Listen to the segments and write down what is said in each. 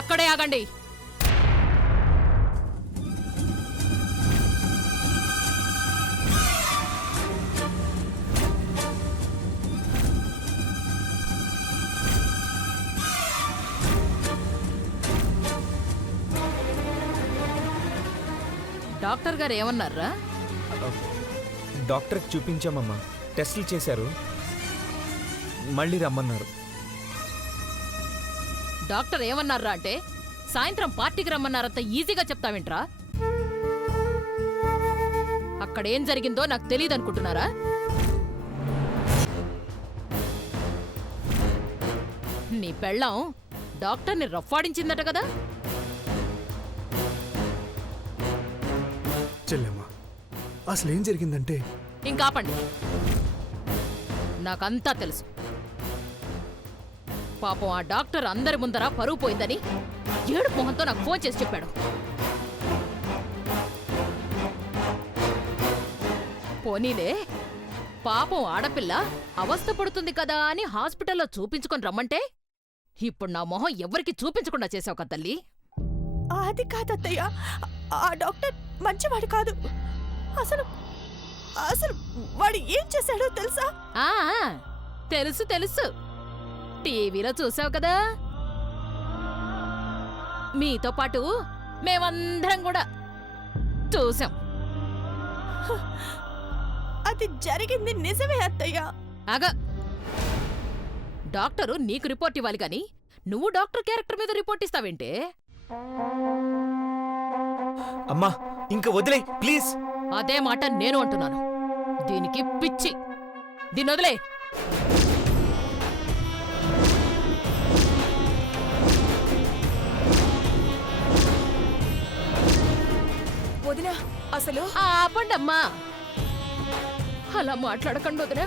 అక్కడే ఆగండి. డాక్టర్ గారు ఏమన్నారా? డాక్టర్కి చూపించామమ్మా, టెస్టులు చేశారు, మళ్ళీ రమ్మన్నారు. డాక్టర్ ఏమన్నారా అంటే సాయంత్రం పార్టీకి రమ్మన్నారంత ఈజీగా చెప్తావేంట్రా? అక్కడేం జరిగిందో నాకు తెలియదనుకుంటున్నారా? నీ పెళ్ళాం డాక్టర్ని రఫ్ఫాడించిందట కదా? చెల్లెమ్మా, అసలేం జరిగిందంటే ఇంకాపండి, నాకంతా తెలుసు. పాపం ఆ డాక్టర్ అందరి ముందర పరువు పోయిందని ఏడు మొహంతో నాకు ఫోన్ చేసి చెప్పాడు. పోనీలే, పాపం ఆడపిల్ల అవస్థ పడుతుంది కదా అని హాస్పిటల్లో చూపించుకొని రమ్మంటే ఇప్పుడు నా మొహం ఎవరికి చూపించకుండా చేసావు కదా తల్లి. అది కాదత్తయ్య, ఆ డాక్టర్ మంచివాడు కాదు. అసలు అసలు వాడు ఏం చేశాడో తెలుసా? ఆ తెలుసు తెలుసు, టీవీలో చూసావు కదా. మీతో పాటు మేమందరం కూడా చూసాం. అది జరిగింది నిజమే అత్తయ్య. ఆగా, డాక్టరు నీకు రిపోర్ట్ ఇవ్వాలి గాని నువ్వు డాక్టర్ క్యారెక్టర్ మీద రిపోర్ట్ ఇస్తావేంటే? అమ్మా ఇంక వదిలే ప్లీజ్. అదే మాట నేను అంటున్నాను. దీనికి పిచ్చి, దీన్ని వదిలే. వదినా, అసలు ఆపండమ్మా, అలా మాట్లాడకండి వదినా.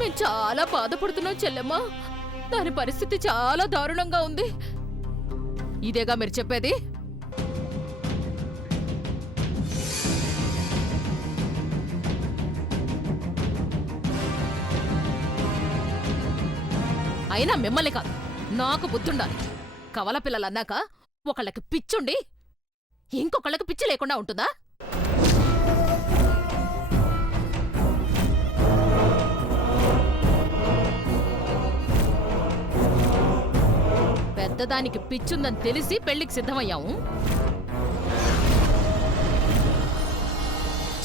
మేము చాలా బాధపడుతున్నాం చెల్లెమ్మా. దాని పరిస్థితి చాలా దారుణంగా ఉంది. ఇదేగా మీరు చెప్పేది? అయినా మిమ్మల్ని కాదు, నాకు బుద్ధుండాలి. కవల పిల్లలన్నాక ఒకళ్ళకి పిచ్చుండి ఇంకొకళ్ళకి పిచ్చి లేకుండా ఉంటుందా? పెద్దదానికి పిచ్చుందని తెలిసి పెళ్లికి సిద్ధమయ్యాము.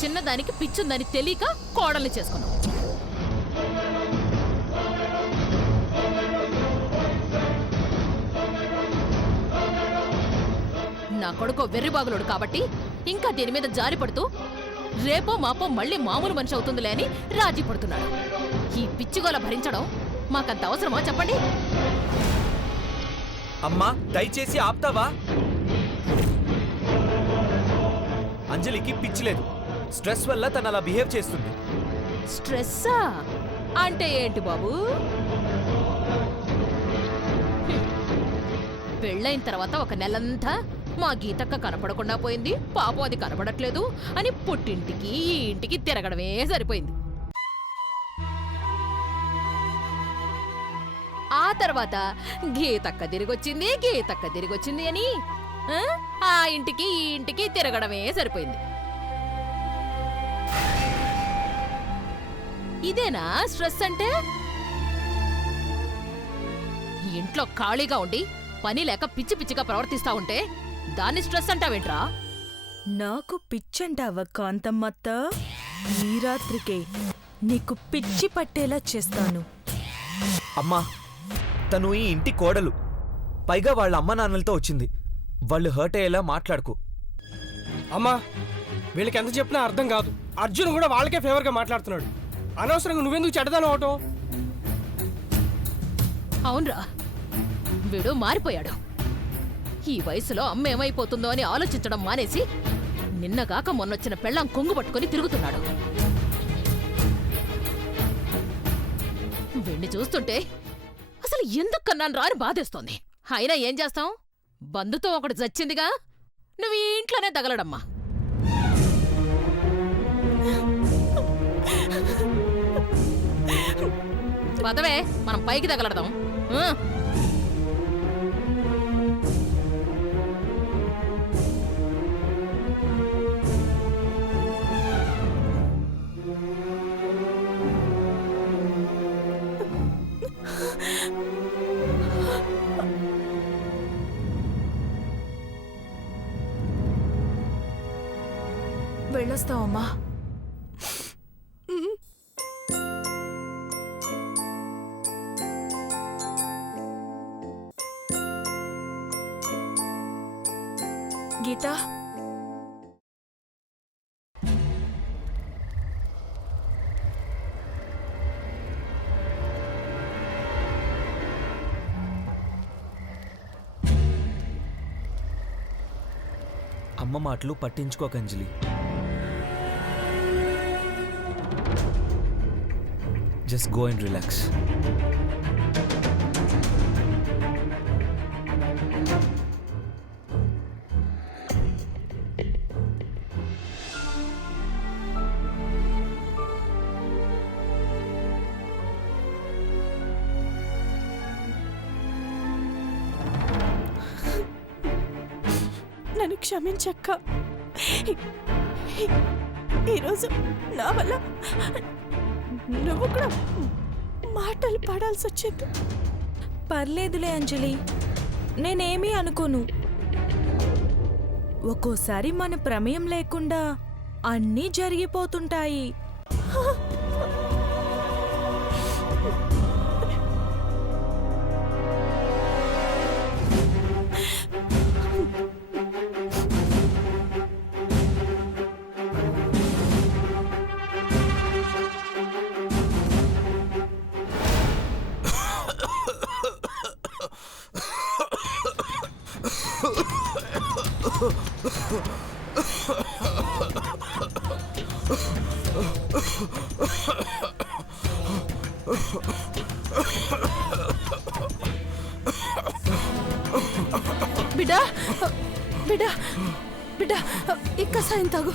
చిన్నదానికి పిచ్చుందని తెలియక కోడల్ని చేసుకున్నాం. నా కొడుకో వెర్రిబాగులోడు కాబట్టి ఇంకా దీని మీద జారిపడుతూ రేపో మాపో మళ్ళీ మామూలు మనిషి అవుతుందిలే అని రాజీ పడుతున్నాడు. ఈ పిచ్చిగోల భరించడం మాకంత అవసరమా చెప్పండి? అమ్మా దయచేసి ఆపుతావా? అంజలికి పిచ్చి లేదు, స్ట్రెస్ వల్ల తను అలా బిహేవ్ చేస్తుంది. స్ట్రెస్సా అంటే ఏంటి బాబు? పెళ్ళైన తర్వాత ఒక నెలంతా మా గీతక్క కనపడకుండా పోయింది, పాపం అది కనపడట్లేదు అని పుట్టింటికి ఈ ఇంటికి తిరగడమే సరిపోయింది. ఆ తర్వాత గీతక్క తిరిగొచ్చింది, గీతక్క తిరిగొచ్చింది అని ఆ ఇంటికి ఈ ఇంటికి తిరగడమే సరిపోయింది. ఇదేనా స్ట్రెస్ అంటే? ఇంట్లో ఖాళీగా ఉండి పని లేక పిచ్చి పిచ్చిగా ప్రవర్తిస్తా ఉంటే దాన్ని స్ట్రెస్ అంటావేంట్రా? నాకు పిచ్చంటావా కాంతమ్మత్త? ఈ రాత్రికే నీకు పిచ్చి పట్టేలా చేస్తాను. అమ్మా తను ఈ ఇంటి కోడలు, పైగా వాళ్ళ అమ్మ నాన్నలతో వచ్చింది. వాళ్ళు హర్ట్ అయ్యేలా మాట్లాడుకో. అమ్మా వీళ్ళకి ఎంత చెప్పినా అర్థం కాదు. అర్జున్ కూడా వాళ్ళకే ఫేవర్గా మాట్లాడుతున్నాడు. అనవసరంగా నువ్వెందుకు చెడ్డదాను అవటం? అవునరా, వీడు మారిపోయాడు. ఈ వయసులో అమ్మ ఏమైపోతుందో అని ఆలోచించడం మానేసి నిన్నగాక మొన్నొచ్చిన పెళ్ళాం కొంగు పట్టుకుని తిరుగుతున్నాడు. వీణ్ణి చూస్తుంటే అసలు ఎందుకు కన్నాను రాని బాధేస్తోంది. అయినా ఏం చేస్తాం, బంధుతో ఒకటి చచ్చిందిగా, నువ్వు ఈ ఇంట్లోనే తగలడమ్మా. పదవే, మనం పైకి తగలడదాం. వెళ్ళొస్తావమ్మా. గీత, అమ్మ మాటలు పట్టించుకోక Anjali. Just go and relax. నన్ను క్షమించక్క. ఈరోజు నా వల్ల నువ్వు కూడా మాటలు పడాల్సి వచ్చింది. పర్లేదులే అంజలి, నేనేమీ అనుకోను. ఒక్కోసారి మన ప్రమేయం లేకుండా అన్నీ జరిగిపోతుంటాయి. బిడ్డా, బిడ్డా, బిడ్డా, ఇక్క సాయం తాగు.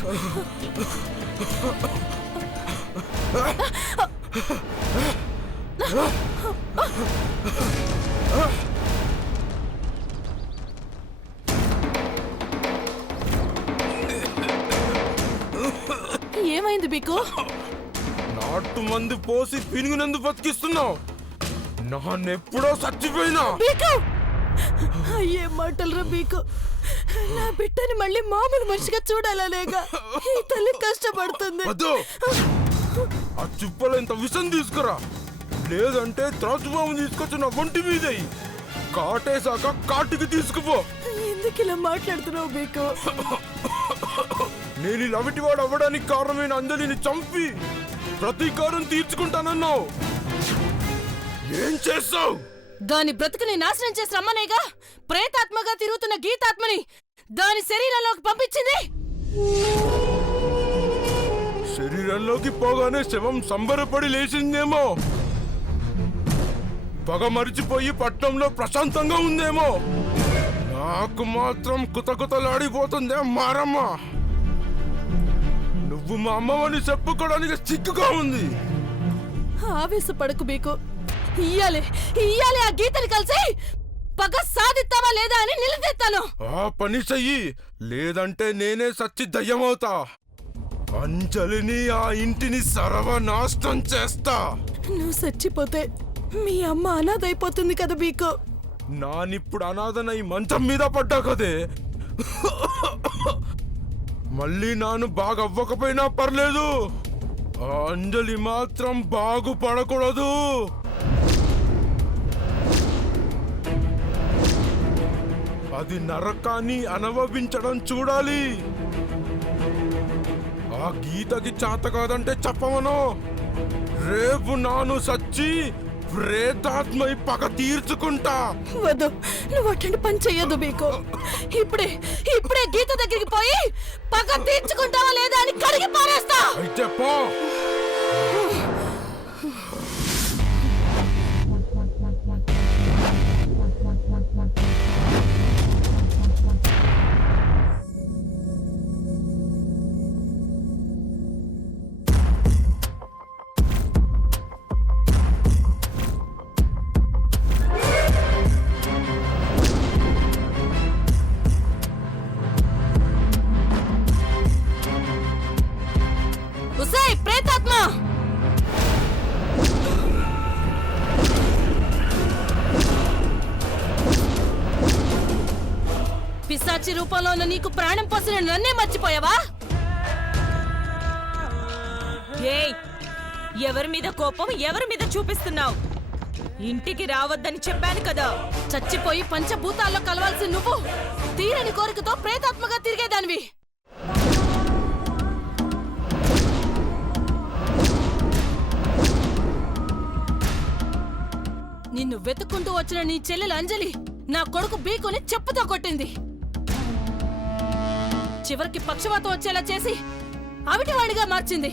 ఏమైంది బీకు? నాటు మందు పోసి పినుగునందు బతికిస్తున్నావు. నాన్నెప్పుడో చచ్చిపోయినా. బీకు, ఏం మాటలరా బీకు? నా బిడ్డని మళ్ళీ మామూలు మనిషిగా చూడాలనేగా ఈ తల్లి కష్టపడుతుంది. వద్దు, ఆ చుప్పలో ఇంత విషం తీసుకురా, లేదంటే త్రాసుబాబు తీసుకొచ్చి నా ఒంటి మీద కాటేశాక కాటికి తీసుకుపో. ఎందుకు ఇలా మాట్లాడుతున్నావు బీకు? నేను లవిటివాడు అవ్వడానికి కారణమైన అంజలిని చంపి ప్రతీకారం తీర్చుకుంటానన్నావు. ఏం చేస్తావు? దాని బ్రతుకుని నాశనం చేసి రమ్మనేగా ప్రేతాత్మగా తిరుగుతున్న గీతాత్మని దాని శరీరంలోకి పంపించింది. శరీరంలోకి పోగానే శవం సంబరపడి లేచిందేమో. పగ మరిచిపోయి పట్నంలో ప్రశాంతంగా ఉందేమో. నాకు మాత్రం కుతకుతలాడిపోతుందే మారమ్మ. నువ్వు మా అమ్మవని చెప్పుకోవడానికి సిగ్గుగా ఉంది. ఆవేశపడకు బీకు. ఇయ్యాలి ఆ గీతని కలిసి పగ సాధిస్తావా లేదా అని నిలదీస్తాను. ఆ పని చెయ్యి, లేదంటే నేనే సచ్చి దయ్యమవుతా. అంజలిని, ఆ ఇంటిని సర్వనాశనం చేస్తా. నువ్వు చచ్చిపోతే మీ అమ్మ అనాథైపోతుంది కదా బీకు. నానిప్పుడు అనాథనై మంచం మీద పడ్డా కదే. మళ్ళీ నాను బాగవ్వకపోయినా పర్లేదు, ఆ అంజలి మాత్రం బాగుపడకూడదు. అది నరకాన్ని అనుభవించడం చూడాలి. ఆ గీతకి చేత కాదంటే చెప్పమను. రేపు నాను సచ్చి ప్రేతాత్మై పగ తీర్చుకుంటా. వద్దు, నువ్వు అటువంటి పని చెయ్యదు బీకు. ఇప్పుడే గీత దగ్గరికి పోయి పగ తీర్చుకుంటావా లేదా అని కడిగి పారేస్తా. అయితే పో. ఉసేయ్ ప్రేతాత్మ, పిశాచి రూపంలో ఉన్న నీకు ప్రాణం పోసిన నన్నే మర్చిపోయావా? ఏయ్, ఎవరి మీద కోపం ఎవరి మీద చూపిస్తున్నావు? ఇంటికి రావద్దని చెప్పాను కదా. చచ్చిపోయి పంచభూతాల్లో కలవాల్సి నువ్వు తీరని కోరికతో ప్రేతాత్మగా తిరిగేదానివి. నిన్ను వెతుక్కుంటూ వచ్చిన నీ చెల్లెలు అంజలి నా కొడుకు బీకుని చెప్పుతో కొట్టింది. చివరికి పక్షవాతం వచ్చేలా చేసి అవిటివాడిగా మార్చింది.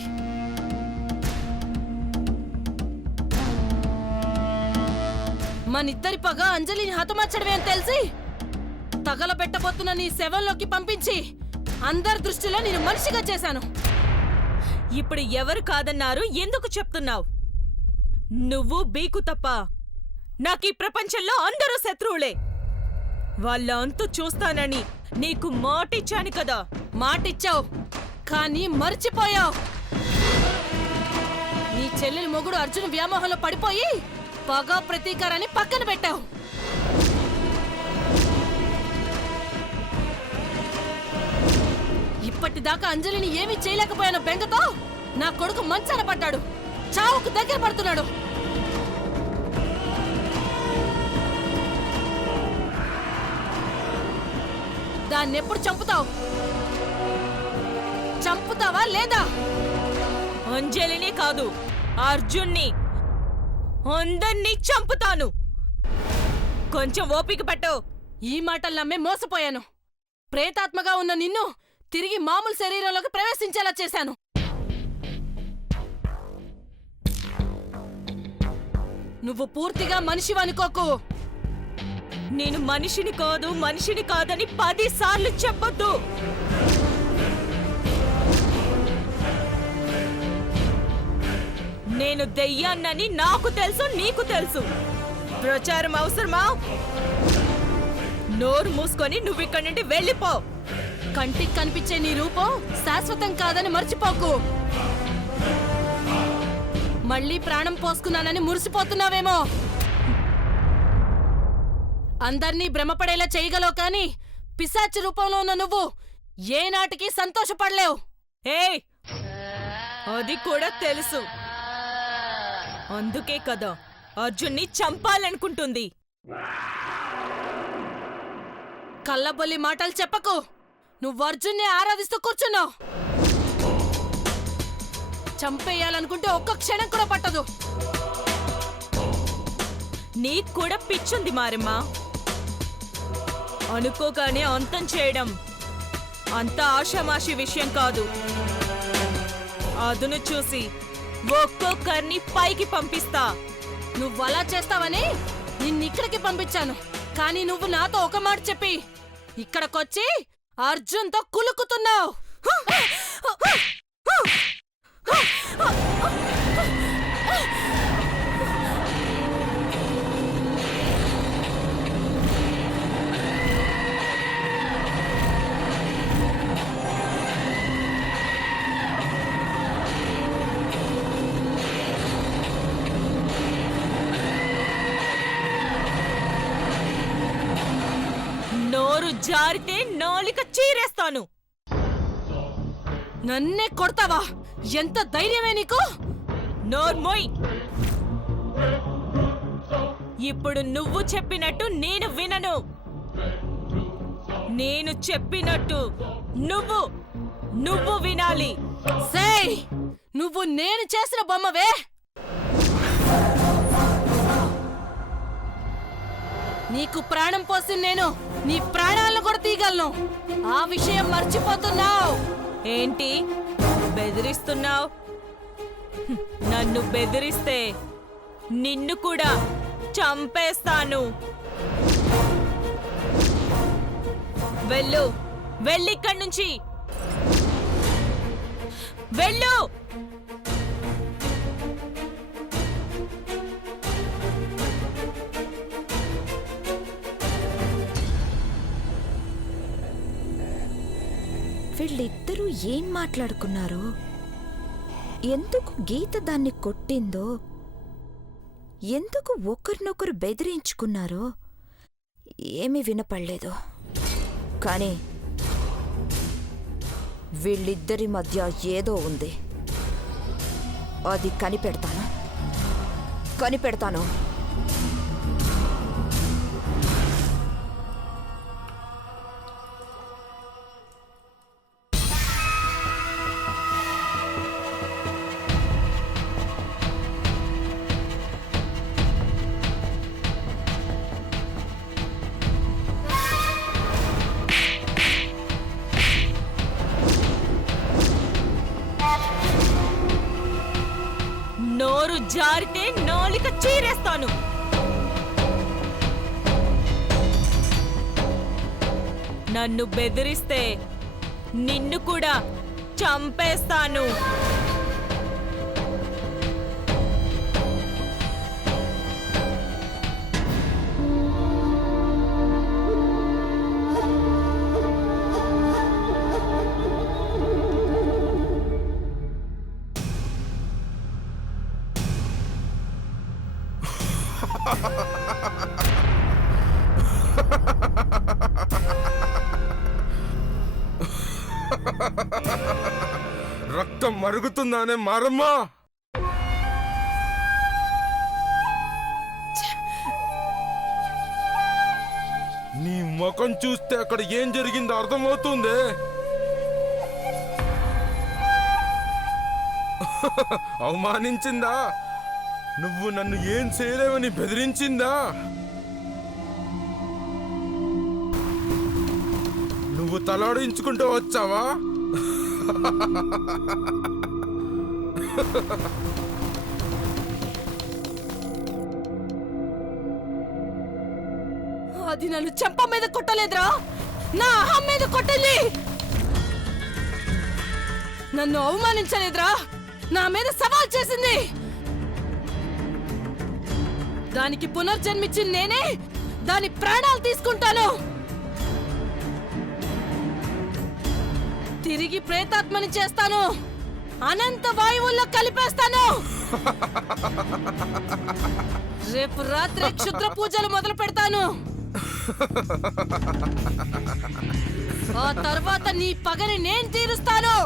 మనిద్దరి పగ అంజలిని హతమార్చడమే అని తెలిసి తగలబెట్టబోతున్న నీ శవంలోకి పంపించి అందరి దృష్టిలో నేను మనిషిగా చేశాను. ఇప్పుడు ఎవరు కాదన్నారు? ఎందుకు చెప్తున్నావు? నువ్వు బీకు తప్ప నాకీ ప్రపంచంలో అందరూ శత్రువులే. వాళ్ళ అంతు చూస్తానని నీకు మాటిచ్చాను కదా. మాటిచ్చావు, కానీ మర్చిపోయావు. నీ చెల్లెలి మొగుడు అర్జున్ వ్యామోహంలో పడిపోయి పగ ప్రతీకారాన్ని పక్కన పెట్టావు. ఇప్పటిదాకా అంజలిని ఏమీ చేయలేకపోయాను బెంగతో నా కొడుకు మంచాన పడ్డాడు, చావుకు దగ్గర పడుతున్నాడు. దాన్నెప్పుడు చంపుతావు? చంపుతావా లేదా? అంజలిని కాదు, అర్జున్ని, అందర్నీ చంపుతాను. కొంచెం ఓపిక పట్టు. ఈ మాటలు నమ్మే మోసపోయాను. ప్రేతాత్మగా ఉన్న నిన్ను తిరిగి మామూలు శరీరంలోకి ప్రవేశించేలా చేశాను. నువ్వు పూర్తిగా మనిషివనుకోకు. నేను మనిషిని కాదని 10 సార్లు చెప్పొద్దు. నేను దెయ్యాన్నని నాకు తెలుసు, నీకు తెలుసు. ప్రచారం అవసరమా? నోరు మూసుకొని నువ్విక్కడి నుండి వెళ్ళిపో. కంటికి కనిపించే నీ రూపం శాశ్వతం కాదని మర్చిపోకు. మళ్ళీ ప్రాణం పోసుకున్నానని మురిసిపోతున్నావేమో. అందర్నీ భ్రమపడేలా చేయగలవు కాని పిశాచి రూపంలో ఉన్న నువ్వు ఏనాటికి సంతోషపడలేవు. ఏయ్, అది కూడా తెలుసు. అందుకే కదా అర్జున్ని చంపాలనుకుంటుంది. కళ్ళబొల్లి మాటలు చెప్పకు. నువ్వు అర్జున్ని ఆరాధిస్తూ కూర్చున్నావు. చంపేయాలనుకుంటే ఒక్క క్షణం కూడా పట్టదు. నీకు కూడా పిచ్చుంది మారమ్మ. అనుకోగానే అంతం చేయడం అంత ఆషామాషి విషయం కాదు. అదును చూసి ఒక్కొక్కరిని పైకి పంపిస్తా. నువ్వలా చేస్తావని నిన్నిక్కడికి పంపించాను. కానీ నువ్వు నాతో ఒక మాట చెప్పి ఇక్కడికొచ్చి అర్జున్తో కులుకుతున్నావు. నోరు జారితే నాలిక చీరేస్తాను. నన్నే కొడతావా? ఎంత ధైర్యమే నీకు? నోర్మోయ్. ఇప్పుడు నువ్వు చెప్పినట్టు నేను వినను. నేను చెప్పినట్టు నువ్వు వినాలి. సేయ్, నువ్వు నేను చేసిన బొమ్మవే. నీకు ప్రాణం పోసి నేను నీ ప్రాణాలను కూడా తీయగలను. ఆ విషయం మర్చిపోతున్నావు. ఏంటి బెదిరిస్తున్నావు? నన్ను బెదిరిస్తే నిన్ను కూడా చంపేస్తాను. వెళ్ళు, వెళ్ళిక్కడి నుంచి వెళ్ళు. వీళ్ళిద్దరూ ఏం మాట్లాడుకున్నారో, ఎందుకు గీత దాన్ని కొట్టిందో, ఎందుకు ఒకరినొకరు బెదిరించుకున్నారో ఏమీ వినపడలేదు. కానీ వీళ్ళిద్దరి మధ్య ఏదో ఉంది. అది కనిపెడతాను. నోరు జారితే నాలిక చీరేస్తాను. నన్ను బెదిరిస్తే నిన్ను కూడా చంపేస్తాను. రక్తం మరుగుతుందానే మారమ్మా. నీ ముఖం చూస్తే అక్కడ ఏం జరిగిందో అర్థమవుతుంది. అవమానించిందా? నువ్వు నన్ను ఏం చేయలేవని బెదిరించిందా? నువ్వు తలాడించుకుంటూ వచ్చావా? అది నన్ను చెంప మీద కొట్టలేదురా, నా అహం మీద కొట్టింది. నన్ను అవమానించలేదురా, నా మీద సవాల్ చేసింది. దానికి పునర్జన్మిచ్చి నేనే దాని ప్రాణాలు తీసుకుంటాను. తిరిగి ప్రేతాత్మని చేస్తాను, అనంత వాయువుల్లో కలిపేస్తాను. రేపు రాత్రి క్షుద్ర పూజలు మొదలు పెడతాను. ఆ తర్వాత నీ పగని నేను తీరుస్తాను.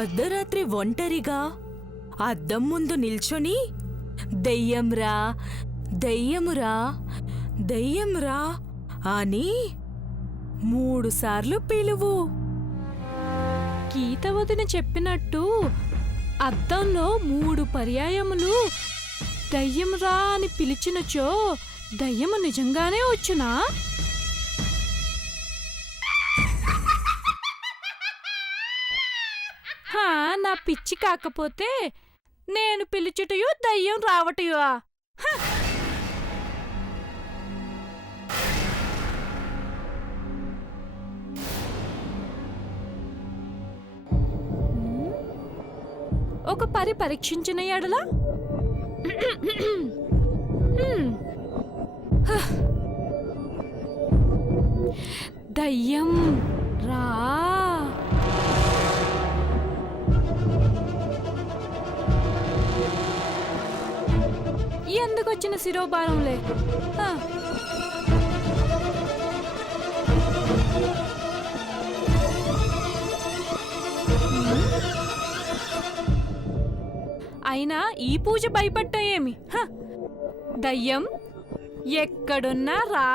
అర్ధరాత్రి ఒంటరిగా అద్దం ముందు నిల్చొని దెయ్యంరా దెయ్యమురా దెయ్యంరా అని 3 సార్లు పిలువు. గీత వదిన చెప్పినట్టు అద్దంలో 3 పర్యాయములు దయ్యంరా అని పిలిచినచో దయ్యము నిజంగానే వచ్చునా? నా పిచ్చి కాకపోతే నేను పిలిచుటయో దయ్యం రావటయో. ఒక పరీక్షించిన ఎడలా దయ్యం రా. ఎందుకొచ్చిన శిరోభారంలే. అయినా ఈ పూజ భయపడ్డా ఏమి? దయ్యం ఎక్కడున్నా రా.